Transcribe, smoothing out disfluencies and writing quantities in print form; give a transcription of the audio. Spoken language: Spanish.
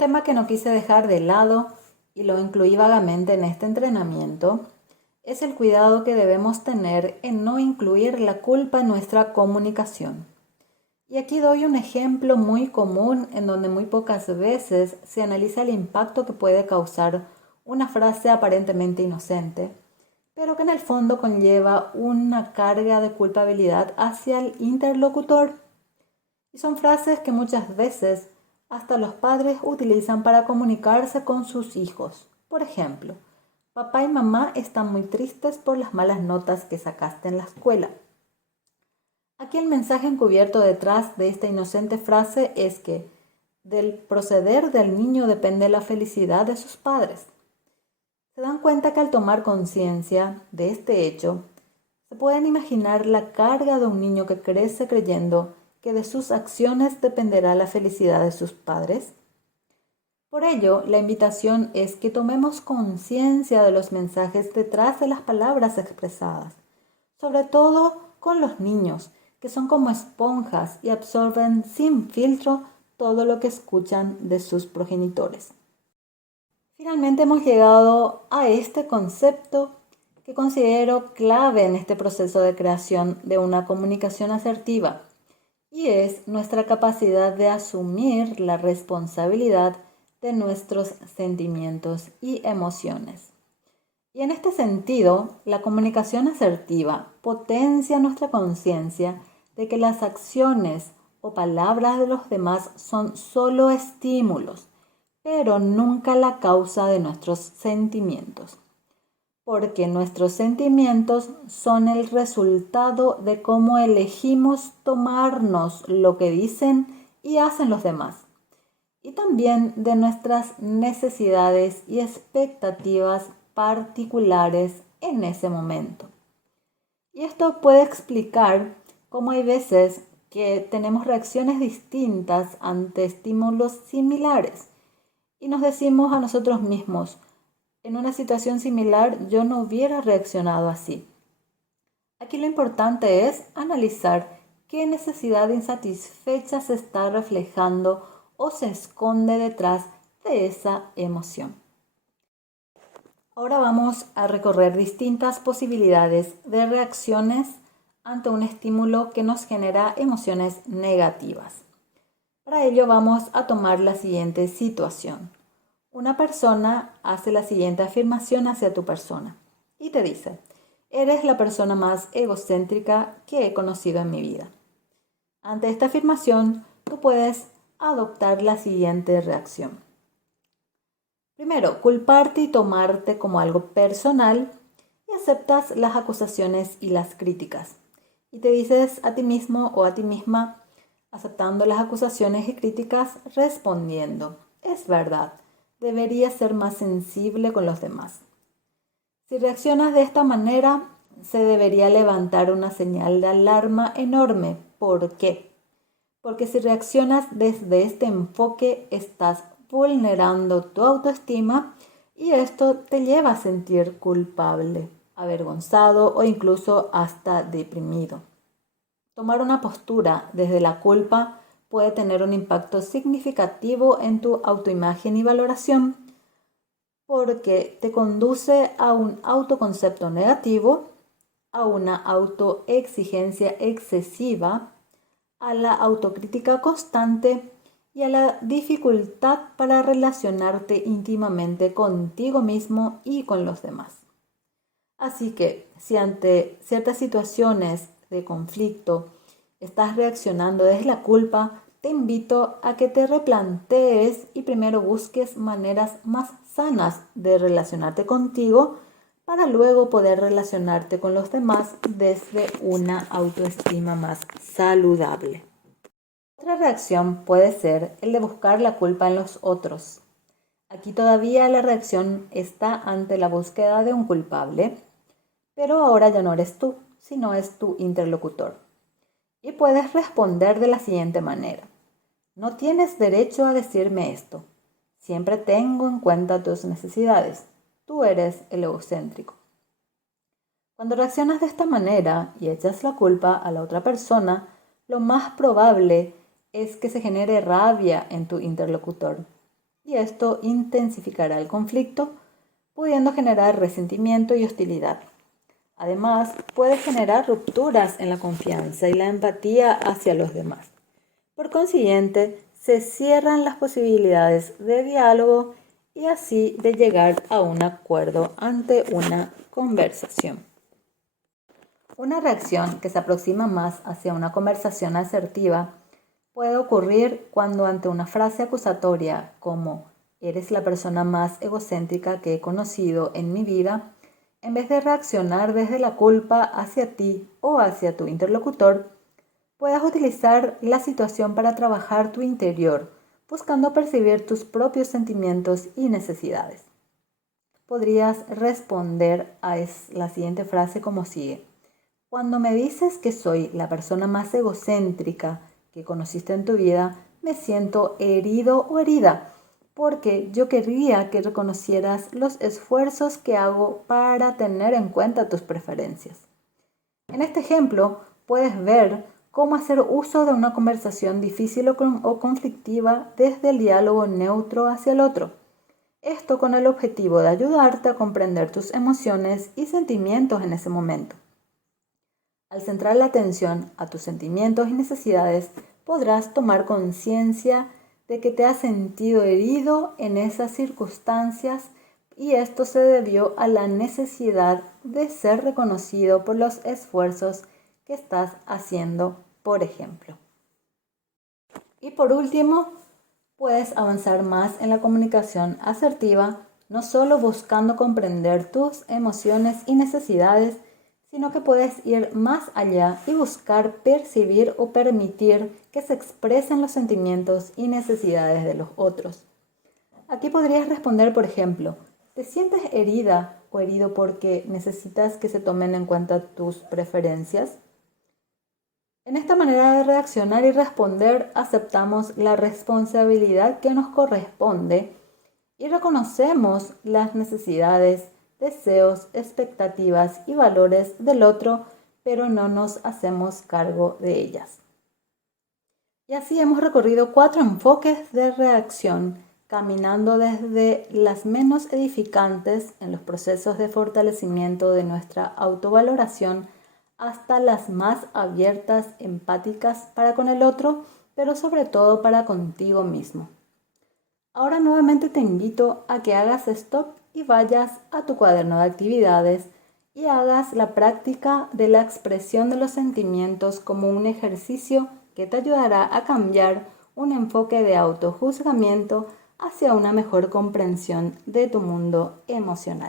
tema que no quise dejar de lado y lo incluí vagamente en este entrenamiento es el cuidado que debemos tener en no incluir la culpa en nuestra comunicación. Y aquí doy un ejemplo muy común en donde muy pocas veces se analiza el impacto que puede causar una frase aparentemente inocente, pero que en el fondo conlleva una carga de culpabilidad hacia el interlocutor. Y son frases que muchas veces hasta los padres utilizan para comunicarse con sus hijos. Por ejemplo, papá y mamá están muy tristes por las malas notas que sacaste en la escuela. Aquí el mensaje encubierto detrás de esta inocente frase es que del proceder del niño depende la felicidad de sus padres. Se dan cuenta que al tomar conciencia de este hecho, se pueden imaginar la carga de un niño que crece creyendo que de sus acciones dependerá la felicidad de sus padres. Por ello, la invitación es que tomemos conciencia de los mensajes detrás de las palabras expresadas, sobre todo con los niños, que son como esponjas y absorben sin filtro todo lo que escuchan de sus progenitores. Finalmente hemos llegado a este concepto que considero clave en este proceso de creación de una comunicación asertiva, y es nuestra capacidad de asumir la responsabilidad de nuestros sentimientos y emociones. Y en este sentido, la comunicación asertiva potencia nuestra conciencia de que las acciones o palabras de los demás son solo estímulos, pero nunca la causa de nuestros sentimientos, porque nuestros sentimientos son el resultado de cómo elegimos tomarnos lo que dicen y hacen los demás, y también de nuestras necesidades y expectativas particulares en ese momento. Y esto puede explicar cómo hay veces que tenemos reacciones distintas ante estímulos similares y nos decimos a nosotros mismos, en una situación similar yo no hubiera reaccionado así. Aquí lo importante es analizar qué necesidad insatisfecha se está reflejando o se esconde detrás de esa emoción. Ahora vamos a recorrer distintas posibilidades de reacciones ante un estímulo que nos genera emociones negativas. Para ello vamos a tomar la siguiente situación. Una persona hace la siguiente afirmación hacia tu persona y te dice: eres la persona más egocéntrica que he conocido en mi vida. Ante esta afirmación, tú puedes adoptar la siguiente reacción. Primero, culparte y tomarte como algo personal y aceptas las acusaciones y las críticas. Y te dices a ti mismo o a ti misma, aceptando las acusaciones y críticas, respondiendo: es verdad, debería ser más sensible con los demás. Si reaccionas de esta manera, se debería levantar una señal de alarma enorme. ¿Por qué? Porque si reaccionas desde este enfoque, estás vulnerando tu autoestima y esto te lleva a sentir culpable, avergonzado o incluso hasta deprimido. Tomar una postura desde la culpa puede tener un impacto significativo en tu autoimagen y valoración, porque te conduce a un autoconcepto negativo, a una autoexigencia excesiva, a la autocrítica constante y a la dificultad para relacionarte íntimamente contigo mismo y con los demás. Así que si ante ciertas situaciones de conflicto estás reaccionando desde la culpa, te invito a que te replantees y primero busques maneras más sanas de relacionarte contigo para luego poder relacionarte con los demás desde una autoestima más saludable. Otra reacción puede ser el de buscar la culpa en los otros. Aquí todavía la reacción está ante la búsqueda de un culpable, pero ahora ya no eres tú, sino es tu interlocutor. Y puedes responder de la siguiente manera: no tienes derecho a decirme esto. Siempre tengo en cuenta tus necesidades. Tú eres el egocéntrico. Cuando reaccionas de esta manera y echas la culpa a la otra persona, lo más probable es que se genere rabia en tu interlocutor. y esto intensificará el conflicto, pudiendo generar resentimiento y hostilidad. Además, puede generar rupturas en la confianza y la empatía hacia los demás. Por consiguiente, se cierran las posibilidades de diálogo y así de llegar a un acuerdo ante una conversación. Una reacción que se aproxima más hacia una conversación asertiva puede ocurrir cuando ante una frase acusatoria como «eres la persona más egocéntrica que he conocido en mi vida», en vez de reaccionar desde la culpa hacia ti o hacia tu interlocutor, puedas utilizar la situación para trabajar tu interior, buscando percibir tus propios sentimientos y necesidades. Podrías responder a la siguiente frase como sigue. Cuando me dices que soy la persona más egocéntrica que conociste en tu vida, me siento herido o herida, porque yo querría que reconocieras los esfuerzos que hago para tener en cuenta tus preferencias. En este ejemplo, puedes ver cómo hacer uso de una conversación difícil o conflictiva desde el diálogo neutro hacia el otro. Esto con el objetivo de ayudarte a comprender tus emociones y sentimientos en ese momento. Al centrar la atención a tus sentimientos y necesidades, podrás tomar conciencia de que te has sentido herido en esas circunstancias y esto se debió a la necesidad de ser reconocido por los esfuerzos que estás haciendo, por ejemplo. Y por último, puedes avanzar más en la comunicación asertiva, no solo buscando comprender tus emociones y necesidades, sino que puedes ir más allá y buscar percibir o permitir que se expresen los sentimientos y necesidades de los otros. Aquí podrías responder, por ejemplo, ¿te sientes herida o herido porque necesitas que se tomen en cuenta tus preferencias? En esta manera de reaccionar y responder, aceptamos la responsabilidad que nos corresponde y reconocemos las necesidades, deseos, expectativas y valores del otro, pero no nos hacemos cargo de ellas. Y así hemos recorrido 4 enfoques de reacción, caminando desde las menos edificantes en los procesos de fortalecimiento de nuestra autovaloración hasta las más abiertas, empáticas para con el otro, pero sobre todo para contigo mismo. Ahora nuevamente te invito a que hagas stop y vayas a tu cuaderno de actividades y hagas la práctica de la expresión de los sentimientos como un ejercicio que te ayudará a cambiar un enfoque de autojuzgamiento hacia una mejor comprensión de tu mundo emocional.